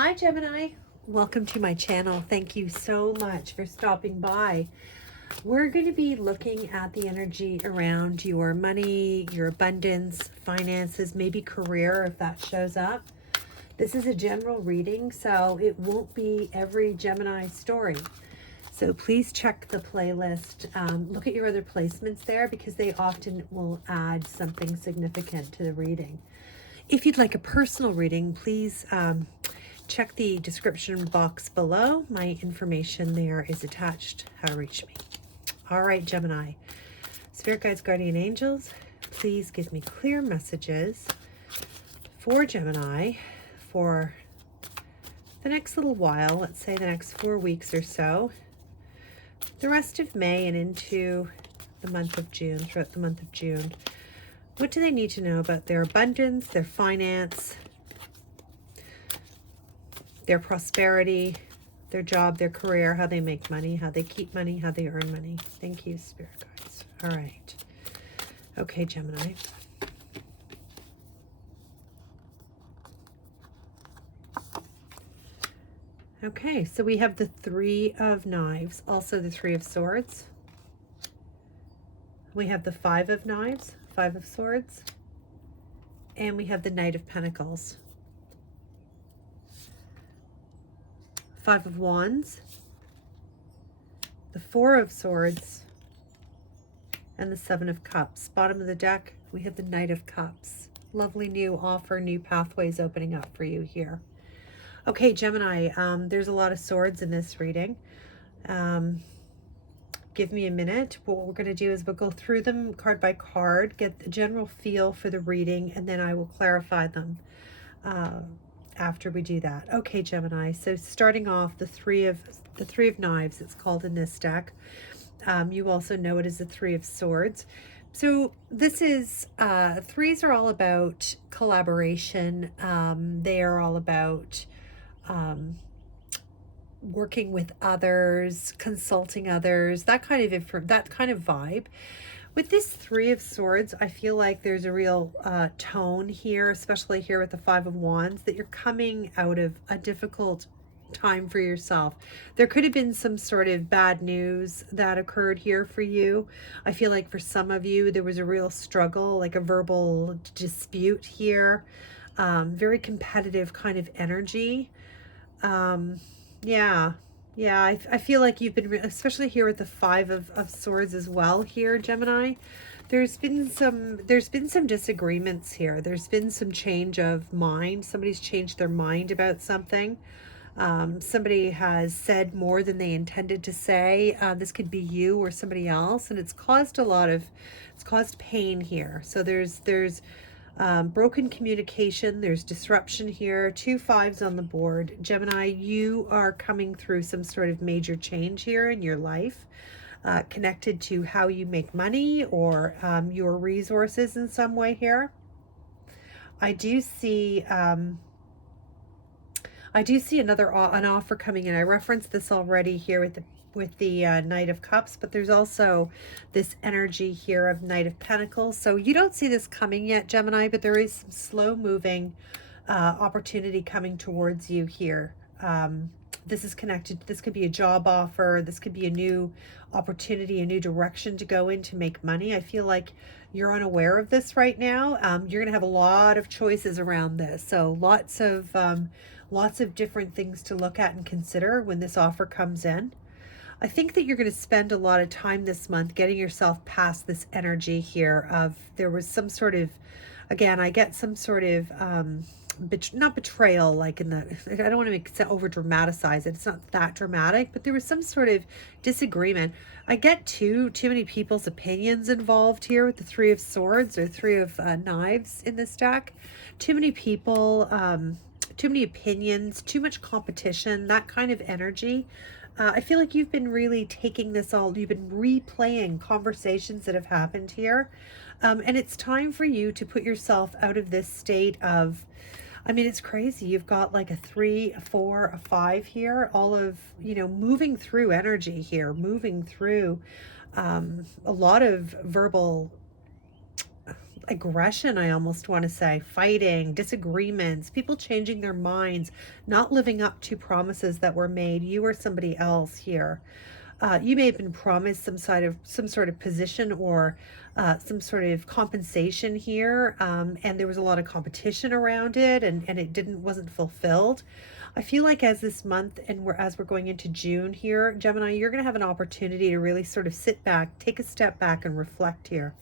Hi Gemini, welcome to my channel. Thank you so much for stopping by. We're going to be looking at the energy around your money, your abundance, finances, maybe career if that shows up. This is a general reading, so it won't be every Gemini story. So please check the playlist. Look at your other placements there because they often will add something significant to the reading. If you'd like a personal reading, please check the description box below. My information there is attached, how to reach me. All right, Gemini. Spirit guides, guardian angels, please give me clear messages for Gemini for the next little while, let's say the next 4 weeks or so, the rest of May and into the month of June, throughout the month of June. What do they need to know about their abundance, their finance, their prosperity, their job, their career, how they make money, how they keep money, how they earn money? Thank you, Spirit guides. All right. Okay, Gemini. Okay, so we have the Three of Knives, also the Three of Swords. We have the Five of Knives, Five of Swords, and we have the Knight of Pentacles. Five of Wands, the Four of Swords, and the Seven of Cups. Bottom of the deck, we have the Knight of Cups. Lovely new offer, new pathways opening up for you here. Okay, Gemini, there's a lot of swords in this reading. Give me a minute. What we're going to do is we'll go through them card by card, get the general feel for the reading, and then I will clarify them after we do that. Okay, Gemini, so starting off the three of Knives, it's called in this deck. You also know it as the Three of Swords. So this is, threes are all about collaboration. They are all about working with others, consulting others, that kind of vibe. With this Three of Swords, I feel like there's a real tone here, especially here with the Five of Wands, that you're coming out of a difficult time for yourself. There could have been some sort of bad news that occurred here for you. I feel like for some of you, there was a real struggle, like a verbal dispute here. Very competitive kind of energy. I feel like you've been, especially here with the Five of Swords as well here, Gemini. There's been some disagreements here. There's been some change of mind. Somebody's changed their mind about something. Somebody has said more than they intended to say. This could be you or somebody else, and it's caused pain here. So there's broken communication, there's disruption here. 2 5s on the board. Gemini, you are coming through some sort of major change here in your life, connected to how you make money or your resources in some way here. I do see an offer coming in. I referenced this already here with the Knight of Cups, but there's also this energy here of Knight of Pentacles. So you don't see this coming yet, Gemini, but there is some slow moving opportunity coming towards you here. This is connected. This could be a job offer. This could be a new opportunity, a new direction to go in to make money. I feel like you're unaware of this right now. You're going to have a lot of choices around this. So lots of different things to look at and consider when this offer comes in. I think that you're going to spend a lot of time this month getting yourself past this energy here of there was some sort of, again, I get some sort of, not betrayal, like in the, I don't want to make it over dramatize it. It's not that dramatic, but there was some sort of disagreement. I get too many people's opinions involved here with the Three of Swords or Three of Knives in this deck. Too many people, too many opinions, too much competition, that kind of energy. I feel like you've been really taking this all, you've been replaying conversations that have happened here. And it's time for you to put yourself out of this state of, I mean, it's crazy. You've got like a 3, a 4, a 5 here, all of, moving through energy here, moving through a lot of verbal aggression, I almost want to say, fighting, disagreements, people changing their minds, not living up to promises that were made, you or somebody else here. You may have been promised some sort of position or some sort of compensation here, and there was a lot of competition around it, and it wasn't fulfilled. I feel like as this month and as we're going into June here, Gemini, you're going to have an opportunity to really sort of sit back, take a step back, and reflect here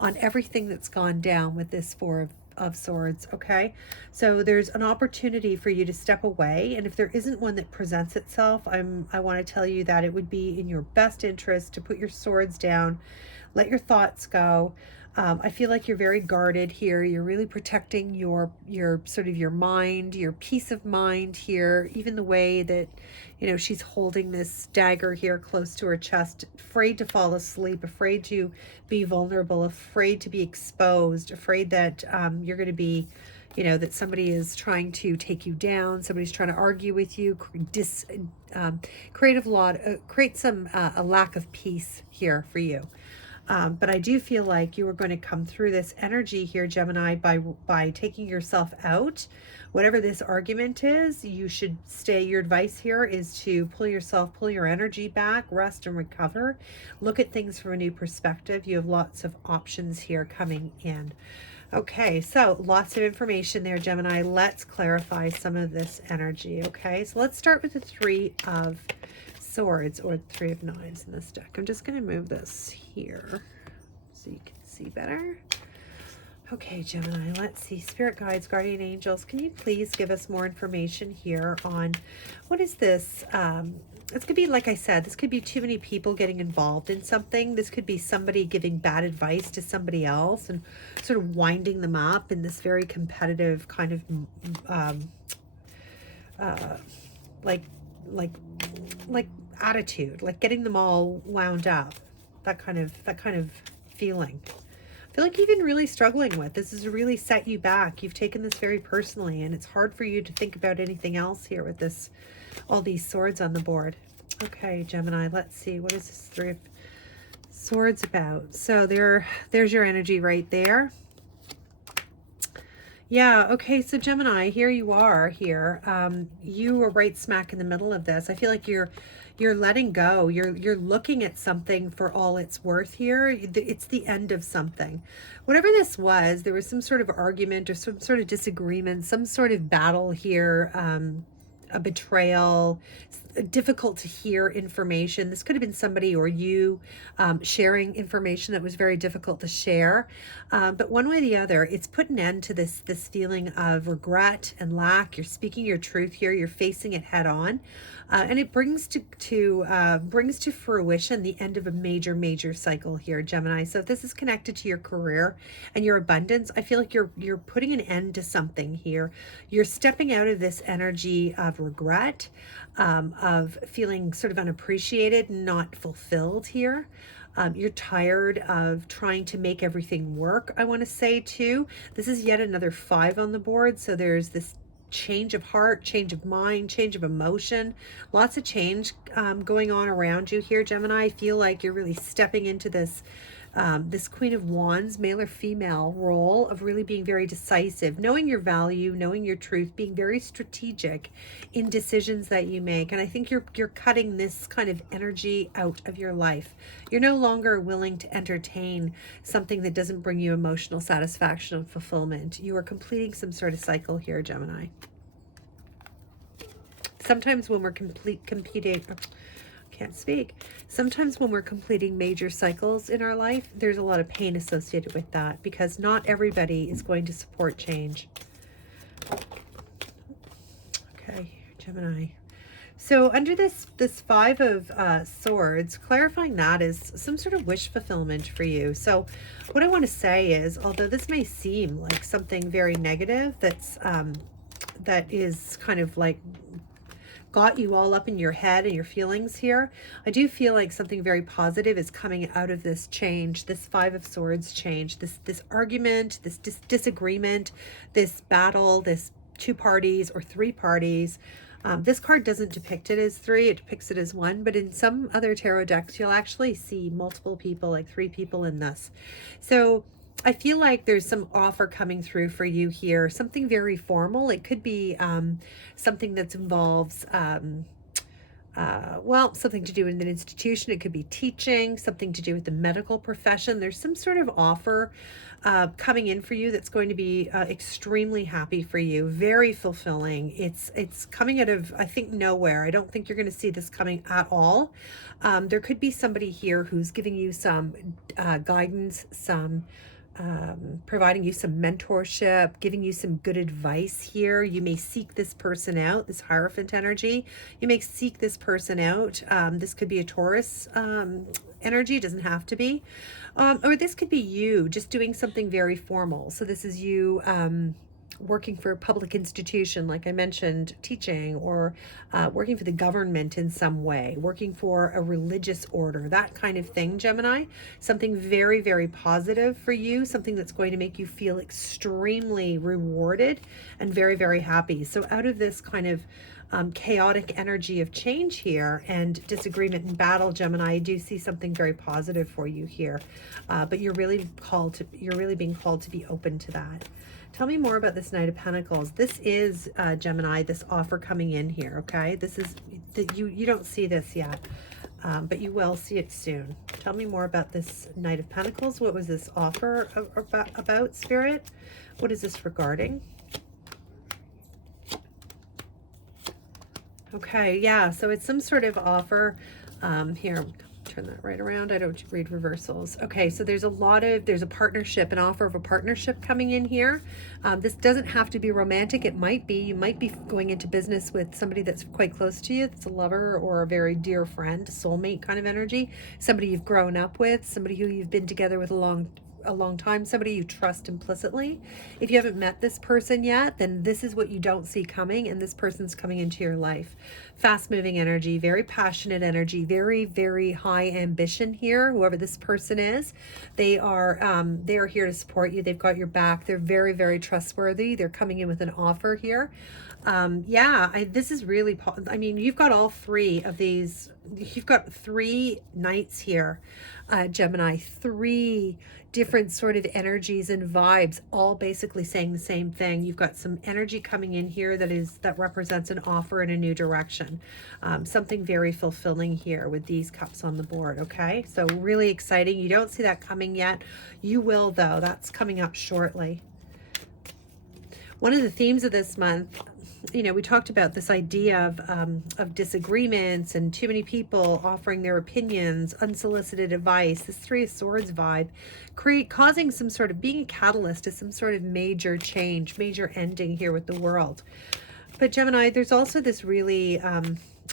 on everything that's gone down with this Four of Swords. Okay, so there's an opportunity for you to step away, and if there isn't one that presents itself, I want to tell you that it would be in your best interest to put your swords down, let your thoughts go. I feel like you're very guarded here. You're really protecting your sort of your mind, your peace of mind here. Even the way that, you know, she's holding this dagger here close to her chest, afraid to fall asleep, afraid to be vulnerable, afraid to be exposed, afraid that you're going to be, you know, that somebody is trying to take you down, somebody's trying to argue with you, create some a lack of peace here for you. But I do feel like you are going to come through this energy here, Gemini, by taking yourself out. Whatever this argument is, you should stay. Your advice here is to pull your energy back, rest and recover. Look at things from a new perspective. You have lots of options here coming in. Okay, so lots of information there, Gemini. Let's clarify some of this energy, okay? So let's start with the Three of Swords, or Three of Knives in this deck. I'm just going to move this here so you can see better. Okay, Gemini, let's see. Spirit guides, guardian angels, can you please give us more information here on what is this? This could be, like I said, this could be too many people getting involved in something. This could be somebody giving bad advice to somebody else and sort of winding them up in this very competitive kind of like attitude, like getting them all wound up, that kind of feeling. I feel like you've been really struggling with this. Has really set you back. You've taken this very personally, and it's hard for you to think about anything else here with this, all these swords on the board. Okay, Gemini, let's see, what is this Three of Swords about? So there's your energy right there. Yeah, okay, so Gemini, here you are here. You are right smack in the middle of this. I feel like you're letting go. You're looking at something for all it's worth here. It's the end of something. Whatever this was, there was some sort of argument or some sort of disagreement, some sort of battle here, a betrayal, difficult to hear information. This could have been somebody or you sharing information that was very difficult to share. But one way or the other, it's put an end to this feeling of regret and lack. You're speaking your truth here. You're facing it head on. And it brings to fruition the end of a major cycle here, Gemini. So if this is connected to your career and your abundance, I feel like you're putting an end to something here. You're stepping out of this energy of regret, of feeling sort of unappreciated, not fulfilled here. You're tired of trying to make everything work, I want to say too. This is yet another 5 on the board. So there's this change of heart, change of mind, change of emotion, lots of change going on around you here, Gemini. I feel like you're really stepping into this this Queen of Wands, male or female role of really being very decisive, knowing your value, knowing your truth, being very strategic in decisions that you make. And I think you're cutting this kind of energy out of your life. You're no longer willing to entertain something that doesn't bring you emotional satisfaction and fulfillment. You are completing some sort of cycle here, Gemini. Sometimes when we're Sometimes when we're completing major cycles in our life, there's a lot of pain associated with that because not everybody is going to support change. Okay, Gemini. So under this 5 of Swords, clarifying that is some sort of wish fulfillment for you. So what I want to say is, although this may seem like something very negative, that is kind of like got you all up in your head and your feelings here, I do feel like something very positive is coming out of this change, this 5 of Swords change, this argument, this disagreement, this battle, this 2 parties or 3 parties. This card doesn't depict it as 3, it depicts it as 1, but in some other tarot decks, you'll actually see multiple people, like 3 people in this. So I feel like there's some offer coming through for you here, something very formal. It could be something that involves well, something to do with an institution. It could be teaching, something to do with the medical profession. There's some sort of offer coming in for you that's going to be extremely happy for you, very fulfilling. It's coming out of, I think, nowhere. I don't think you're going to see this coming at all. There could be somebody here who's giving you some guidance, some providing you some mentorship, giving you some good advice here. You may seek this person out, this Hierophant energy. You may seek this person out. This could be a Taurus energy, it doesn't have to be. Or this could be you just doing something very formal. So this is you working for a public institution, like I mentioned, teaching, or working for the government in some way, working for a religious order, that kind of thing, Gemini. Something very, very positive for you, something that's going to make you feel extremely rewarded and very, very happy. So out of this kind of chaotic energy of change here and disagreement and battle, Gemini, I do see something very positive for you here. But you're really being called to be open to that. Tell me more about this Knight of Pentacles. This is, Gemini, this offer coming in here, okay? This is, you don't see this yet, but you will see it soon. Tell me more about this Knight of Pentacles. What was this offer about, Spirit? What is this regarding? Okay, yeah, so it's some sort of offer. Here, turn that right around. I don't read reversals. Okay, so there's a partnership, an offer of a partnership coming in here. This doesn't have to be romantic. It might be. You might be going into business with somebody that's quite close to you. That's a lover or a very dear friend, a soulmate kind of energy. Somebody you've grown up with, somebody who you've been together with a long time, somebody you trust implicitly. If you haven't met this person yet, then this is what you don't see coming, and this person's coming into your life. Fast moving energy, very passionate energy, very, very high ambition here. Whoever this person is, they are here to support you. They've got your back. They're very, very trustworthy. They're coming in with an offer here. This is really, I mean, you've got all three of these. You've got three knights here, Gemini, three different sort of energies and vibes, all basically saying the same thing. You've got some energy coming in here that represents an offer in a new direction. Something very fulfilling here with these cups on the board, okay? So really exciting. You don't see that coming yet. You will, though. That's coming up shortly. One of the themes of this month, you know, we talked about this idea of disagreements and too many people offering their opinions, unsolicited advice, this Three of Swords vibe, causing some sort of, being a catalyst to some sort of major change, major ending here with the world. But Gemini, there's also this really,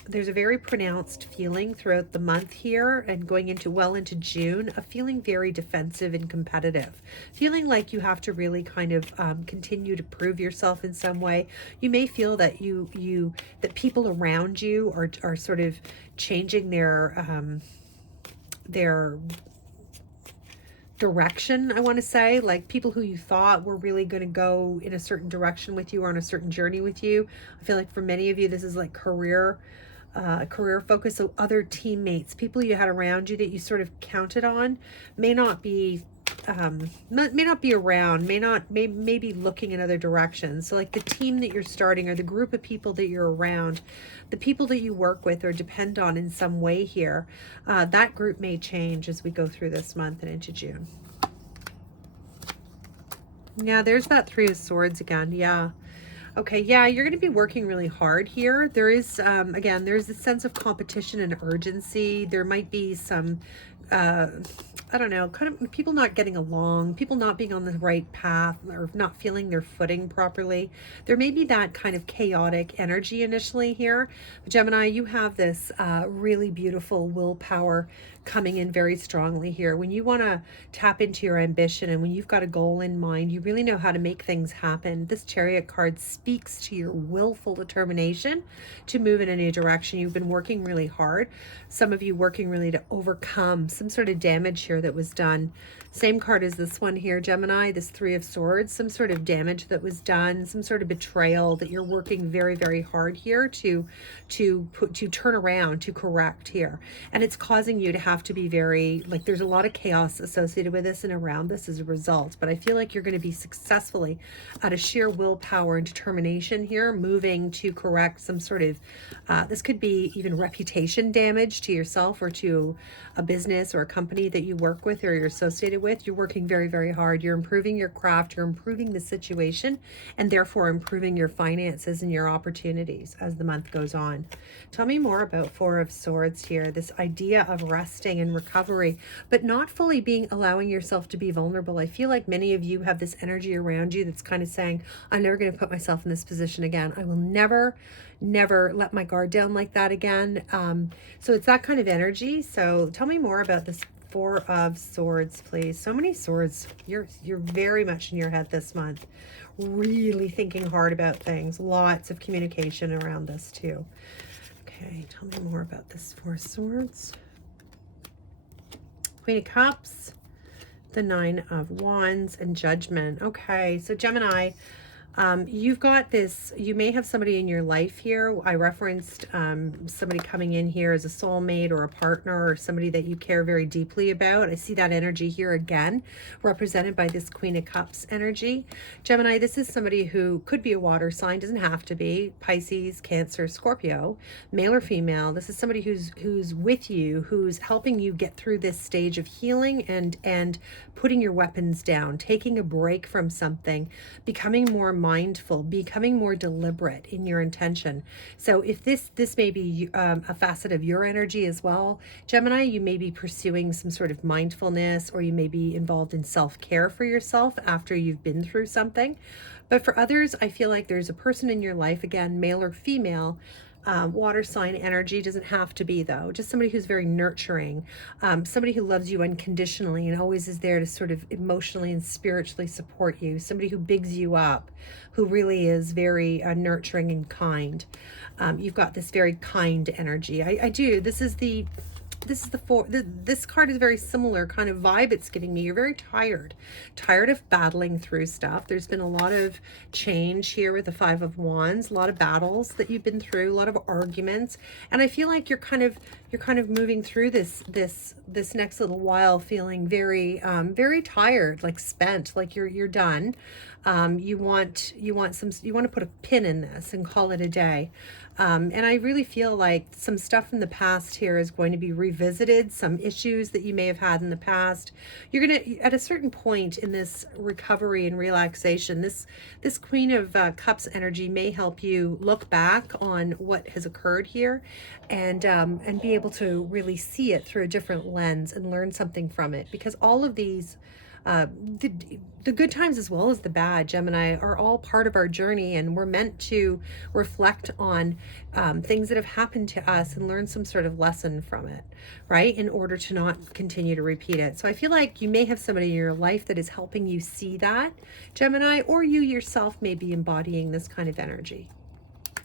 there's a very pronounced feeling throughout the month here and going into well into June, of feeling very defensive and competitive, feeling like you have to really kind of continue to prove yourself in some way. You may feel that that people around you are sort of changing their direction, I want to say, like people who you thought were really going to go in a certain direction with you or on a certain journey with you. I feel like for many of you, this is like career focus. So other teammates, people you had around you that you sort of counted on, may not be around, may be looking in other directions. So like the team that you're starting or the group of people that you're around, the people that you work with or depend on in some way here, that group may change as we go through this month and into June. Yeah, there's that Three of Swords again. Yeah. Okay, yeah, you're going to be working really hard here. There is, again, there's a sense of competition and urgency. There might be some, I don't know, kind of people not getting along, people not being on the right path or not feeling their footing properly. There may be that kind of chaotic energy initially here. But Gemini, you have this really beautiful willpower coming in very strongly here. When you want to tap into your ambition and when you've got a goal in mind, you really know how to make things happen. This Chariot card speaks to your willful determination to move in a new direction. You've been working really hard. Some of you working really to overcome some sort of damage here that was done. Same card as this one here, Gemini, this Three of Swords, some sort of damage that was done, some sort of betrayal that you're working very, very hard here to turn around, to correct here. And it's causing you to have to be very, like, there's a lot of chaos associated with this and around this as a result. But I feel like you're going to be successfully, out of sheer willpower and determination here, moving to correct some sort of, this could be even reputation damage to yourself or to a business or a company that you work with or you're associated with. You're working very, very hard. You're improving your craft. You're improving the situation, and therefore improving your finances and your opportunities as the month goes on. Tell me more about Four of Swords here, this idea of resting and recovery, but not fully allowing yourself to be vulnerable. I feel like many of you have this energy around you that's kind of saying, I'm never going to put myself in this position again. I will never let my guard down like that again. So it's that kind of energy. So tell me more about this Four of Swords, please. So many swords. You're very much in your head this month, really thinking hard about things. Lots of communication around this too. Okay, tell me more about this Four of Swords. Queen of Cups, the Nine of Wands, and Judgment. Okay, so Gemini, you've got this, you may have somebody in your life here. I referenced somebody coming in here as a soulmate or a partner or somebody that you care very deeply about. I see that energy here again, represented by this Queen of Cups energy. Gemini, this is somebody who could be a water sign, doesn't have to be. Pisces, Cancer, Scorpio, male or female. This is somebody who's with you, who's helping you get through this stage of healing and putting your weapons down, taking a break from something, becoming more mindful, becoming more deliberate in your intention. So if this may be a facet of your energy as well, Gemini, you may be pursuing some sort of mindfulness, or you may be involved in self-care for yourself after you've been through something. But for others, I feel like there's a person in your life, again, male or female, water sign energy, doesn't have to be though, just somebody who's very nurturing, somebody who loves you unconditionally and always is there to sort of emotionally and spiritually support you, somebody who bigs you up, who really is very nurturing and kind. You've got this very kind energy. I do. This is the this card is very similar kind of vibe it's giving me. You're very tired of battling through stuff. There's been a lot of change here with the Five of Wands, a lot of battles that you've been through, a lot of arguments, and I feel like you're kind of moving through this next little while feeling very very tired, like spent, like you're done. You want to put a pin in this and call it a day. And I really feel like some stuff from the past here is going to be revisited, some issues that you may have had in the past. You're going to, at a certain point in this recovery and relaxation, this Queen of Cups energy may help you look back on what has occurred here and be able to really see it through a different lens and learn something from it. Because all of these, the good times as well as the bad, Gemini, are all part of our journey, and we're meant to reflect on things that have happened to us and learn some sort of lesson from it, right, in order to not continue to repeat it. So I feel like you may have somebody in your life that is helping you see that, Gemini, or you yourself may be embodying this kind of energy.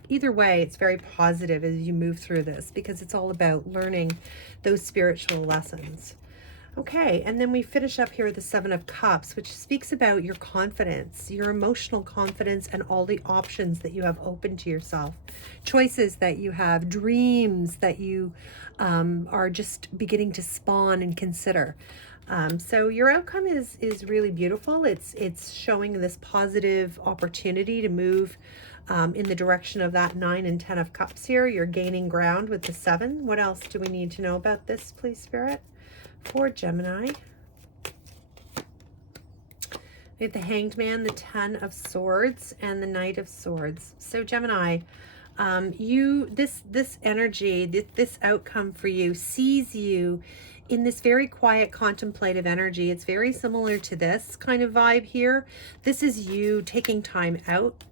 Either way, it's very positive as you move through this, because it's all about learning those spiritual lessons. Okay, and then we finish up here with the Seven of Cups, which speaks about your confidence, your emotional confidence, and all the options that you have open to yourself, choices that you have, dreams that you are just beginning to spawn and consider. So your outcome is really beautiful. It's showing this positive opportunity to move in the direction of that 9 and 10 of Cups here. You're gaining ground with the 7. What else do we need to know about this, please, Spirit? For Gemini, we have the Hanged Man, the 10 of Swords, and the Knight of Swords. So Gemini, this energy, this outcome for you sees you in this very quiet contemplative energy. It's very similar to this kind of vibe here. This is you taking time out.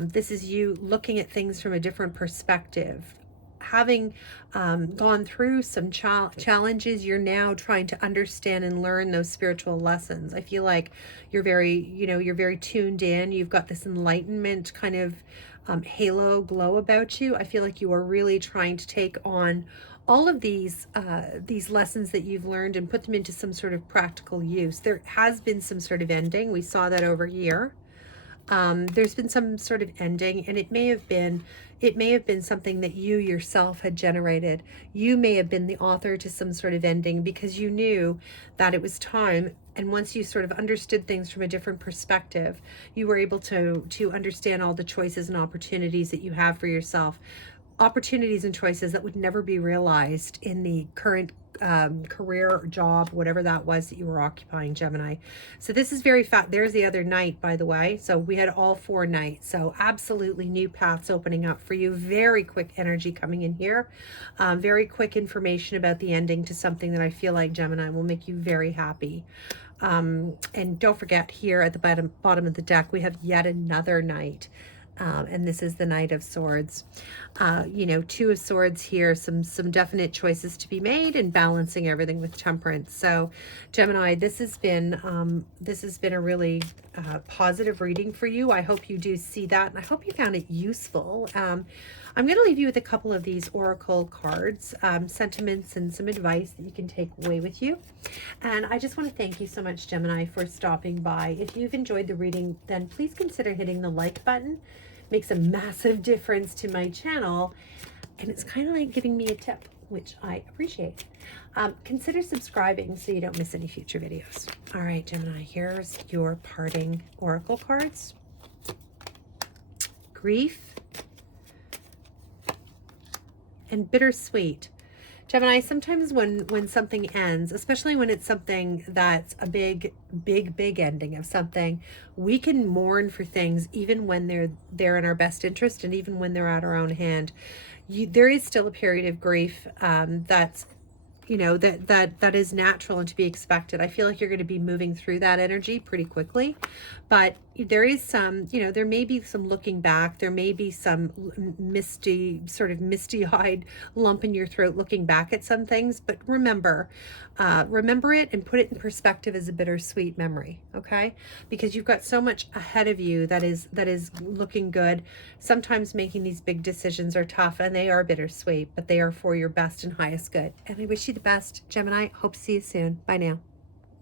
This is you looking at things from a different perspective. Having gone through some challenges, you're now trying to understand and learn those spiritual lessons. I feel like you're very tuned in. You've got this enlightenment kind of halo glow about you. I feel like you are really trying to take on all of these lessons that you've learned and put them into some sort of practical use. There has been some sort of ending. We saw that over here. There's been some sort of ending, and it may have been something that you yourself had generated. You may have been the author to some sort of ending because you knew that it was time. And once you sort of understood things from a different perspective, you were able to understand all the choices and opportunities that you have for yourself. Opportunities and choices that would never be realized in the current career or job, whatever that was that you were occupying, Gemini. So this is very fat. There's the other night, by the way. So we had all 4 nights. So absolutely new paths opening up for you. Very quick energy coming in here. Very quick information about the ending to something that I feel like, Gemini, will make you very happy. And don't forget, here at the bottom of the deck, we have yet another knight. And this is the Knight of Swords. You know, 2 of Swords here, some definite choices to be made, and balancing everything with temperance. So Gemini, this has been a really positive reading for you. I hope you do see that, and I hope you found it useful. I'm going to leave you with a couple of these oracle cards, sentiments and some advice that you can take away with you. And I just want to thank you so much, Gemini, for stopping by. If you've enjoyed the reading, then please consider hitting the like button. Makes a massive difference to my channel, and it's kind of like giving me a tip, which I appreciate. Consider subscribing so you don't miss any future videos. All right, Gemini, here's your parting oracle cards. Grief and bittersweet. Gemini, sometimes when something ends, especially when it's something that's a big ending of something, we can mourn for things even when they're in our best interest, and even when they're out our own hand. There is still a period of grief that's, you know, that is natural and to be expected. I feel like you're going to be moving through that energy pretty quickly, but there is some, you know, there may be some looking back. There may be some misty-eyed lump in your throat looking back at some things. But remember it and put it in perspective as a bittersweet memory, okay? Because you've got so much ahead of you that is looking good. Sometimes making these big decisions are tough, and they are bittersweet, but they are for your best and highest good. And I wish you the best, Gemini. Hope to see you soon. Bye now.